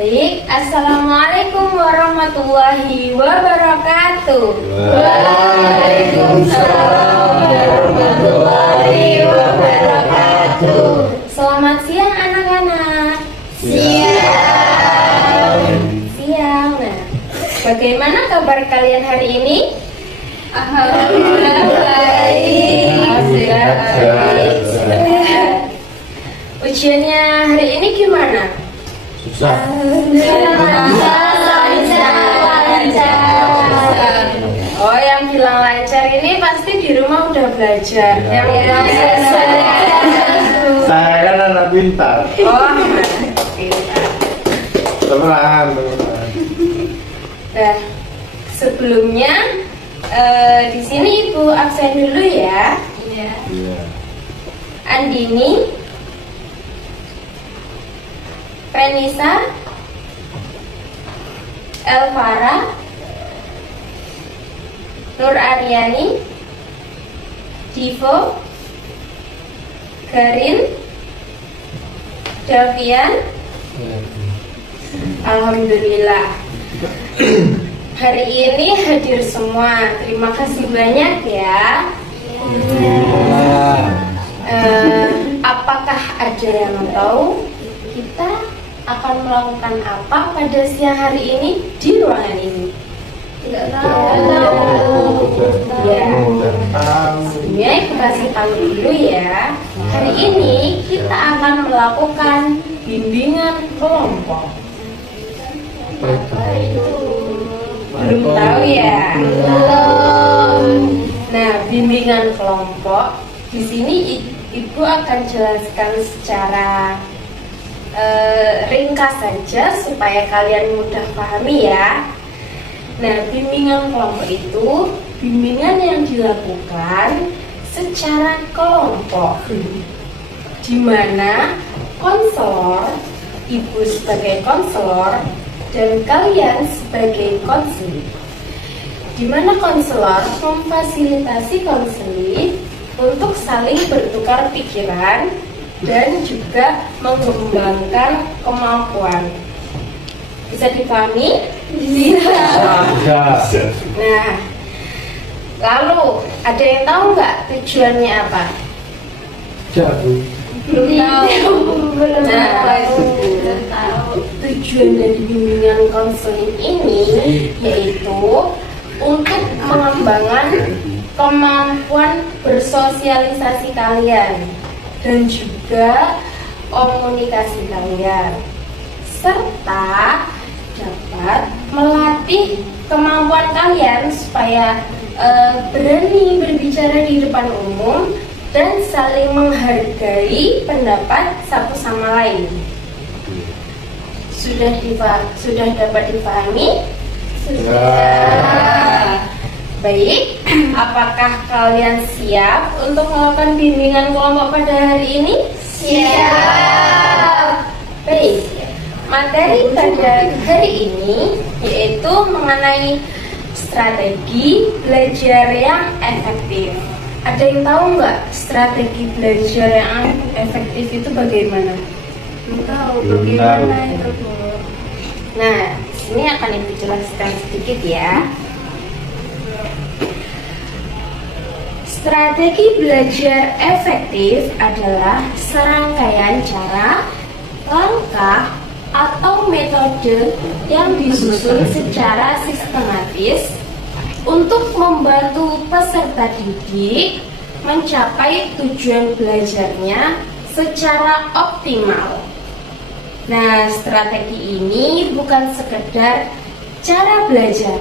Baik, Assalamualaikum warahmatullahi wabarakatuh. Waalaikumsalam warahmatullahi wabarakatuh. Selamat siang anak-anak. Siang. Nah, bagaimana kabar kalian hari ini? Alhamdulillah baik. Ujiannya hari ini gimana? Susah. Oh, yang bilang lancar ini pasti di rumah udah belajar. Yang bilang Saya kan anak pintar. oh, Teman. nah, sebelumnya di sini Ibu absen dulu ya. Iya. Andini, Penisa, Elvara, Nur Aryani, Divo, Garin, Davian. Alhamdulillah. Hari ini hadir semua. Terima kasih banyak ya. Apakah ada yang tahu kita akan melakukan apa pada siang hari ini di ruangan ini? Tidak tahu. Ya, sebelumnya Ibu kasih tahu dulu ya. Hari ini kita akan melakukan bimbingan kelompok. Belum tahu ya? Nah, bimbingan kelompok di sini Ibu akan jelaskan secara ringkas saja supaya kalian mudah pahami ya. Nah, bimbingan kelompok itu bimbingan yang dilakukan secara kelompok, di mana konselor, Ibu sebagai konselor dan kalian sebagai konseling, di mana konselor memfasilitasi konseling untuk saling bertukar pikiran dan juga mengembangkan kemampuan. Bisa dipahami? Bisa. Nah, lalu ada yang tahu nggak tujuannya apa? Belum tahu. Belum tahu. Tujuan dari bimbingan konseling ini yaitu untuk mengembangkan kemampuan bersosialisasi kalian dan juga komunikasi kalian, serta dapat melatih kemampuan kalian supaya berani berbicara di depan umum dan saling menghargai pendapat satu sama lain. Sudah dapat dipahami? Sudah. Baik, apakah kalian siap untuk melakukan bimbingan kelompok pada hari ini? Siap. Baik, materi pada hari ini yaitu mengenai strategi belajar yang efektif. Ada yang tahu nggak strategi belajar yang efektif itu bagaimana? Belum tahu bagaimana itu, Bu. Nah, ini akan Ibu jelaskan sedikit ya. Strategi belajar efektif adalah serangkaian cara, langkah, atau metode yang disusun secara sistematis untuk membantu peserta didik mencapai tujuan belajarnya secara optimal. Nah, strategi ini bukan sekedar cara belajar,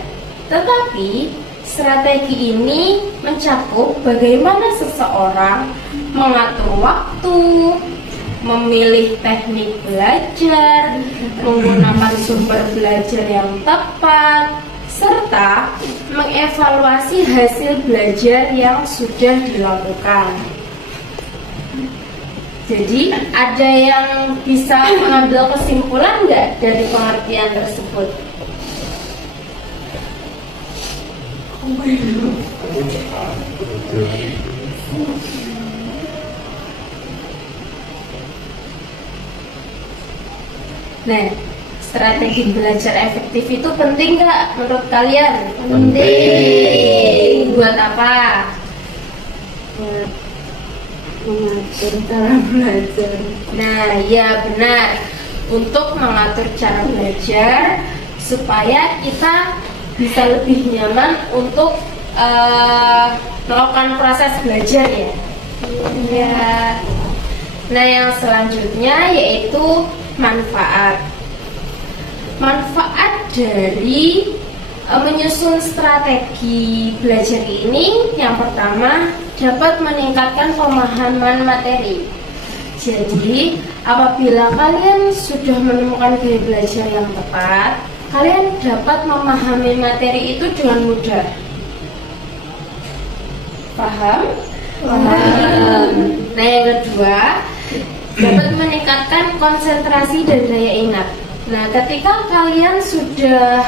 tetapi strategi ini mencakup bagaimana seseorang mengatur waktu, memilih teknik belajar, menggunakan sumber belajar yang tepat, serta mengevaluasi hasil belajar yang sudah dilakukan. Jadi, ada yang bisa mengambil kesimpulan nggak dari pengertian tersebut? Nah, strategi belajar efektif itu penting nggak menurut kalian? Penting. Buat apa? Mengatur cara belajar. Nah, ya benar. Untuk mengatur cara belajar supaya kita bisa lebih nyaman untuk melakukan proses belajar ya. Ya. Nah, yang selanjutnya yaitu manfaat. Manfaat dari menyusun strategi belajar ini, yang pertama dapat meningkatkan pemahaman materi. Jadi, apabila kalian sudah menemukan gaya belajar yang tepat, kalian dapat memahami materi itu dengan mudah. Paham? Paham. Nah, yang kedua, dapat meningkatkan konsentrasi dan daya ingat. Nah, ketika kalian sudah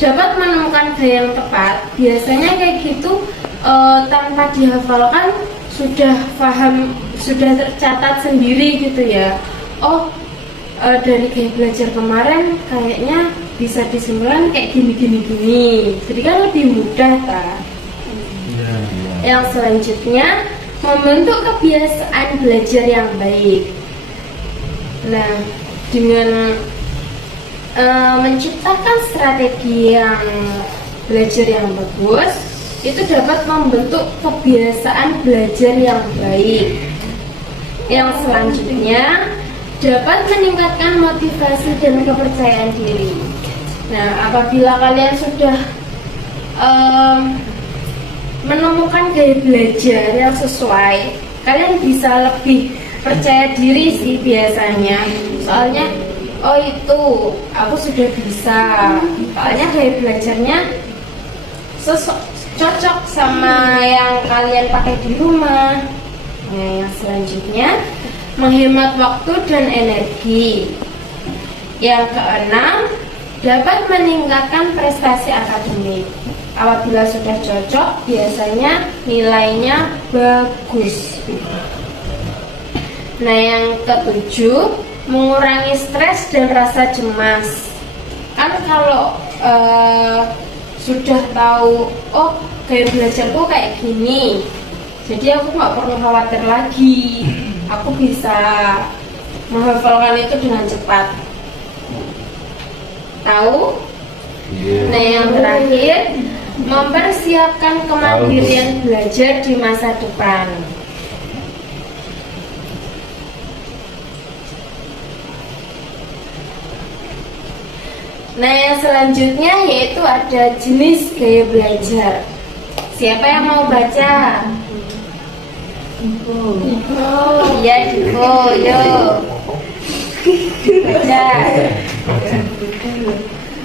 dapat menemukan gaya yang tepat, biasanya kayak gitu tanpa dihafalkan sudah paham, sudah tercatat sendiri gitu ya. Oh, dari gaya belajar kemarin kayaknya bisa disimpulkan kayak gini. Jadi kan lebih mudah kan? Yang selanjutnya, membentuk kebiasaan belajar yang baik. Nah, dengan menciptakan strategi yang belajar yang bagus, itu dapat membentuk kebiasaan belajar yang baik. Yang selanjutnya, dapat meningkatkan motivasi dan kepercayaan diri. Nah, apabila kalian sudah menemukan gaya belajar yang sesuai, kalian bisa lebih percaya diri sih biasanya. Soalnya, oh itu aku sudah bisa. Soalnya gaya belajarnya cocok sama yang kalian pakai di rumah. Nah, yang selanjutnya, menghemat waktu dan energi. Yang keenam, dapat meningkatkan prestasi akademik. Apabila sudah cocok, biasanya nilainya bagus. Nah, yang ketujuh, mengurangi stres dan rasa cemas. Kan kalau sudah tahu, oh gaya belajarku kayak gini, jadi aku nggak perlu khawatir lagi. Aku bisa menghafalkan itu dengan cepat. Tahu? Nah, yang terakhir, mempersiapkan kemandirian belajar di masa depan. Nah, yang selanjutnya yaitu ada jenis gaya belajar. Siapa yang mau baca? Iya, Diko, yuk baca.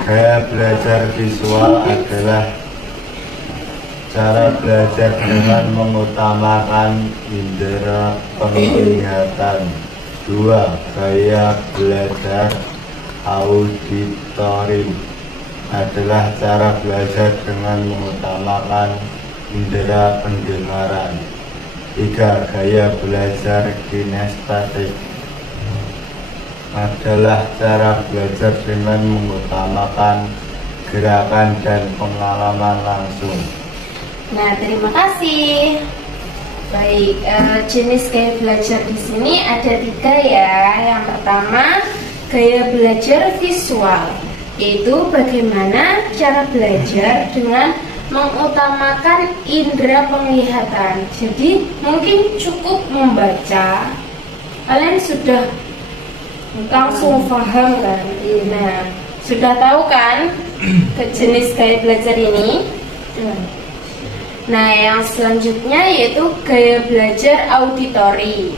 Gaya belajar visual adalah cara belajar dengan mengutamakan indera penglihatan. 2. Gaya belajar auditori adalah cara belajar dengan mengutamakan indera pendengaran. 3. Gaya belajar kinestetik adalah cara belajar dengan mengutamakan gerakan dan pengalaman langsung. Nah, terima kasih. Baik, jenis gaya belajar di sini ada 3 ya. Yang pertama, gaya belajar visual, yaitu bagaimana cara belajar dengan mengutamakan indera penglihatan. Jadi mungkin cukup membaca, kalian sudah langsung paham kan? Nah, sudah tahu kan ke jenis gaya belajar ini? Nah, yang selanjutnya yaitu gaya belajar auditori,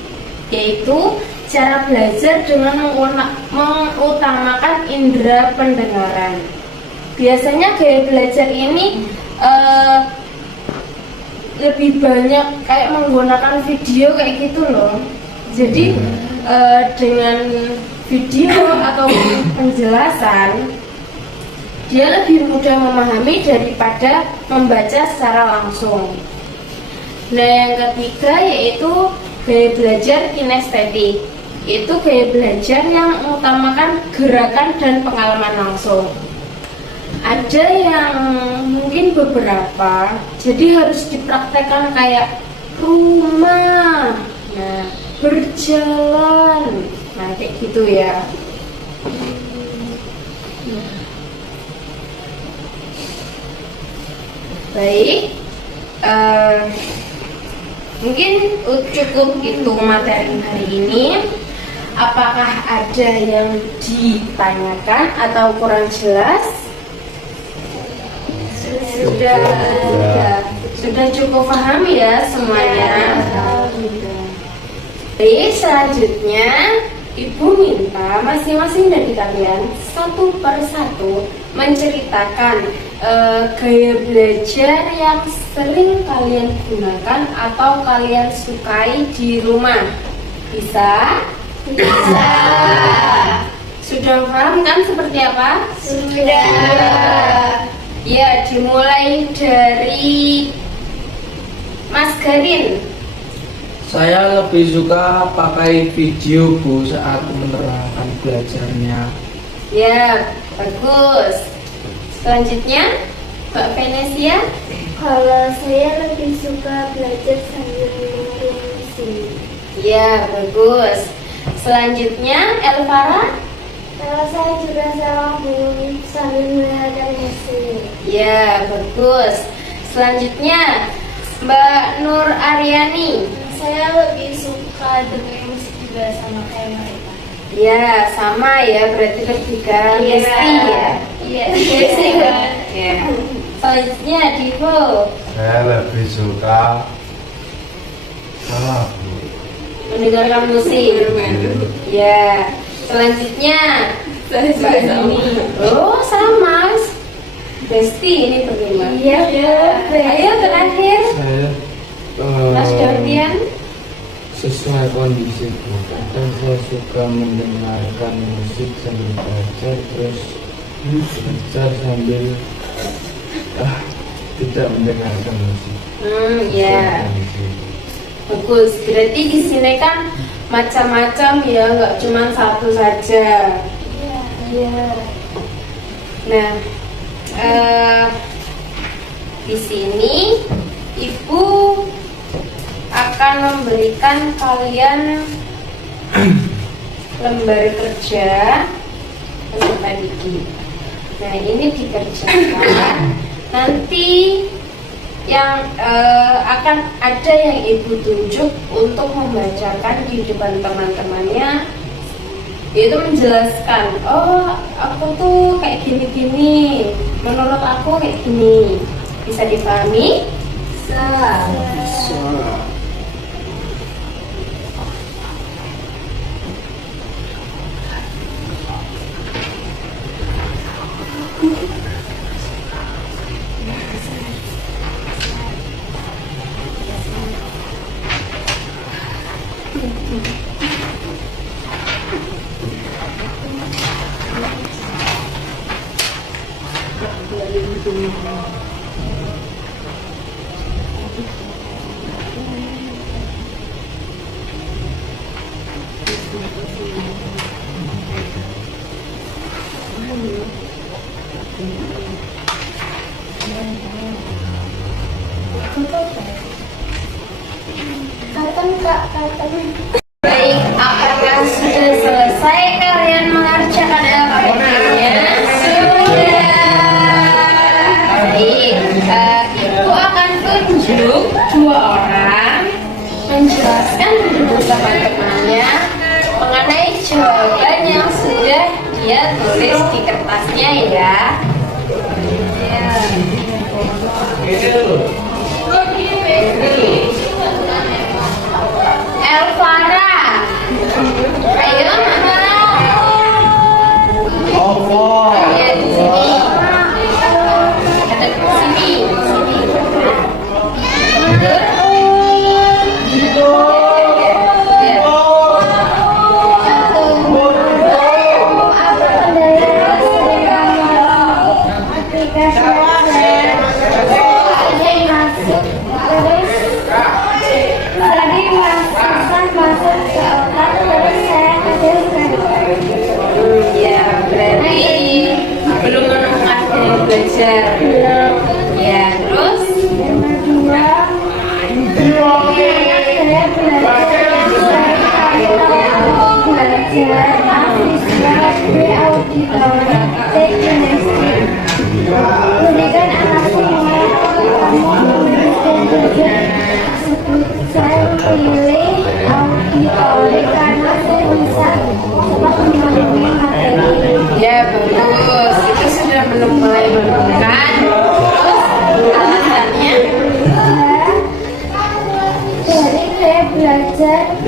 yaitu cara belajar dengan mengutamakan indera pendengaran. Biasanya gaya belajar ini lebih banyak kayak menggunakan video kayak gitu loh. Jadi dengan video atau penjelasan, dia lebih mudah memahami daripada membaca secara langsung. Nah, yang ketiga yaitu gaya belajar kinestetik, itu gaya belajar yang mengutamakan gerakan dan pengalaman langsung. Ada yang mungkin beberapa, jadi harus dipraktekkan kayak rumah, nah, berjalan, nah kayak gitu ya. Baik, mungkin cukup itu materi hari ini. Apakah ada yang ditanyakan atau kurang jelas? Sudah cukup paham ya semuanya. Baik, selanjutnya Ibu minta masing-masing dari kalian satu persatu menceritakan gaya belajar yang sering kalian gunakan atau kalian sukai di rumah. Bisa? Bisa. Sudah paham kan seperti apa? Sudah. Ya, dimulai dari Mas Garin. Saya lebih suka pakai video Bu saat menerangkan belajarnya. Ya, bagus. Selanjutnya, Mbak Venesia. Kalau saya lebih suka belajar sambil dengerin musik. Ya, bagus. Selanjutnya, Elvara. Kalau saya juga sambil mendengarkan musik. Ya, bagus. Selanjutnya, Mbak Nur Aryani. Saya lebih suka dengerin musik juga sama kayak mereka. Ya, sama ya, berarti bertiga mesti ya. Iya. Mesti kan? Ya. Selanjutnya, Divo. Saya lebih suka Mendengarkan musik. Ya. Selanjutnya, Mbak Dini. Oh, sama. Besti ini bagaimana? Iya. Ayo terakhir, Saya Mas Dartian. sesuai kondisi Bu. Kadang saya suka mendengarkan musik sambil belajar, terus belajar sambil tidak mendengarkan musik. Ya. Bagus. Berarti di sini kan macam-macam ya, nggak cuma satu saja. Iya. Nah, di sini Ibu akan memberikan kalian lembar kerja peserta didik. Nah, ini dikerjakan. Nanti yang akan ada yang Ibu tunjuk untuk membacakan di depan teman-temannya, yaitu menjelaskan, oh aku tuh kayak gini-gini, menurut aku kayak gini. Bisa dipahami? Bisa. Kapan Kak? Kapan? Baik, apakah sudah selesai kalian mengerjakan LKPP-nya? Sudah. Baik, Ibu akan tunjuk dua orang menjelaskan dulu teman-temannya mengenai jawaban yang sudah dia tulis di kertasnya ya. Elvara, ayo mana? Ya, di sini. Ada di sini, sini. Tadi masuk ke otak, terus saya belum mulai menemukan. Terus alasannya Jadi saya belajar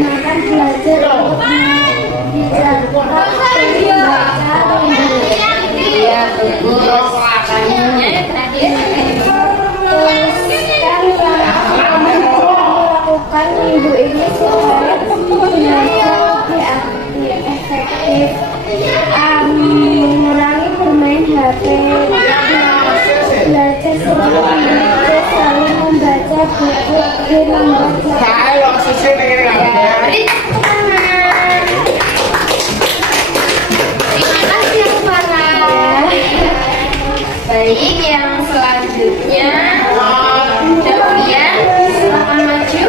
akan belajar iya bagus. Selanjutnya terakhir melakukan minggu ini supaya belajar lebih efektif, mengurangi bermain HP, belajar selalu membaca buku dan membaca. beri tepuk tangan. Terima kasih Farah. Baik, yang selanjutnya Dawian, silakan maju.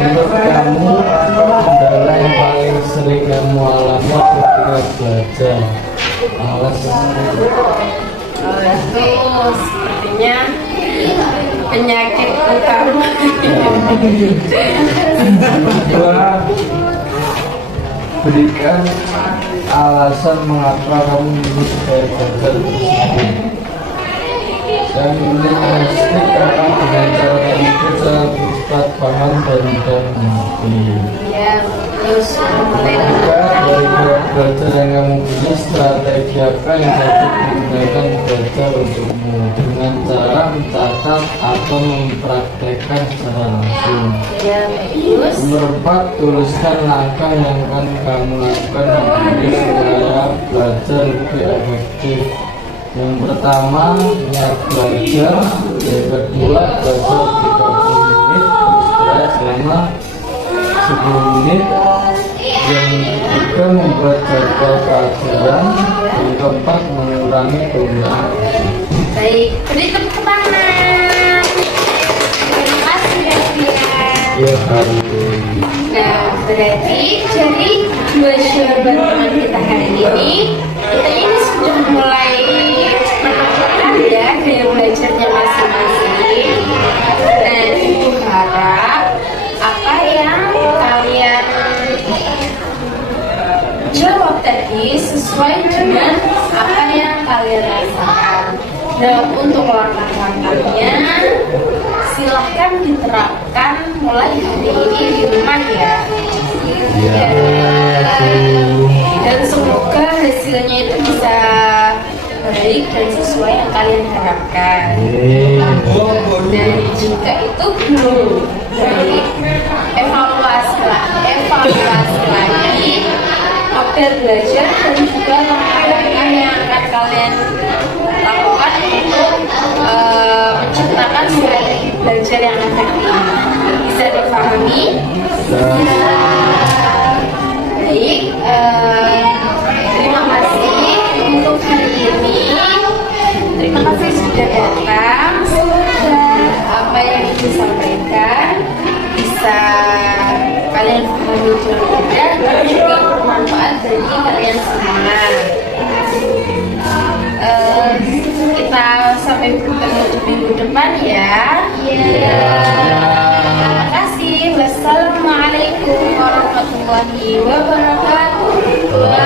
Menurut kamu kendala yang paling sering kamu alami ketika belajar? Alasan Itu sepertinya penyakit utama. Coba berikan alasan mengapa kamu memilih supaya belajar tersebut. Dan ini memastikan dengan cara itu cara cepat paham dan mudah mengerti. Ya, terus mulai Jika dari berat belajar yang kamu pilih, strategi apa yang dapat digunakan belajar untukmu dengan cara mencatat atau mempraktekkan secara langsung. ya bagus. Nomor 4, tuliskan langkah yang akan kamu lakukan hari ini supaya belajar lebih efektif. Yang pertama, niat belajar. Yang kedua, belajar 30 menit, istirahat selama 10 menit. Yang ketiga, membuat jadwal pelajaran. Yang keempat, mengurangi penggunaan. Baik, beri tepuk tangan. Terima kasih Dawian. Ya, hari Nah, berarti jadi dua sahabat teman kita hari ini, kita ini sudah mulai menemukan ya gaya belajarnya masing-masing. Dan Ibu harap apa yang kalian jawab tadi sesuai dengan apa yang kalian rasakan. Nah, untuk langkah-langkahnya silahkan diterapkan mulai hari ini di rumah ya. Dan semoga hasilnya itu bisa baik dan sesuai yang kalian harapkan. Dan jika itu belum baik, evaluasi lagi model belajar dan juga langkah-langkah yang akan kalian lakukan untuk menciptakan strategi belajar yang efektif. Bisa dipahami? Baik, terima kasih untuk hari ini. Terima kasih sudah datang. Semoga apa yang Ibu sampaikan bisa kalian pahami dengan mudah dan juga bermanfaat bagi kalian semua. Kita sampai bertemu di minggu depan ya. Terima kasih. Wassalamualaikum warahmatullahi wabarakatuh.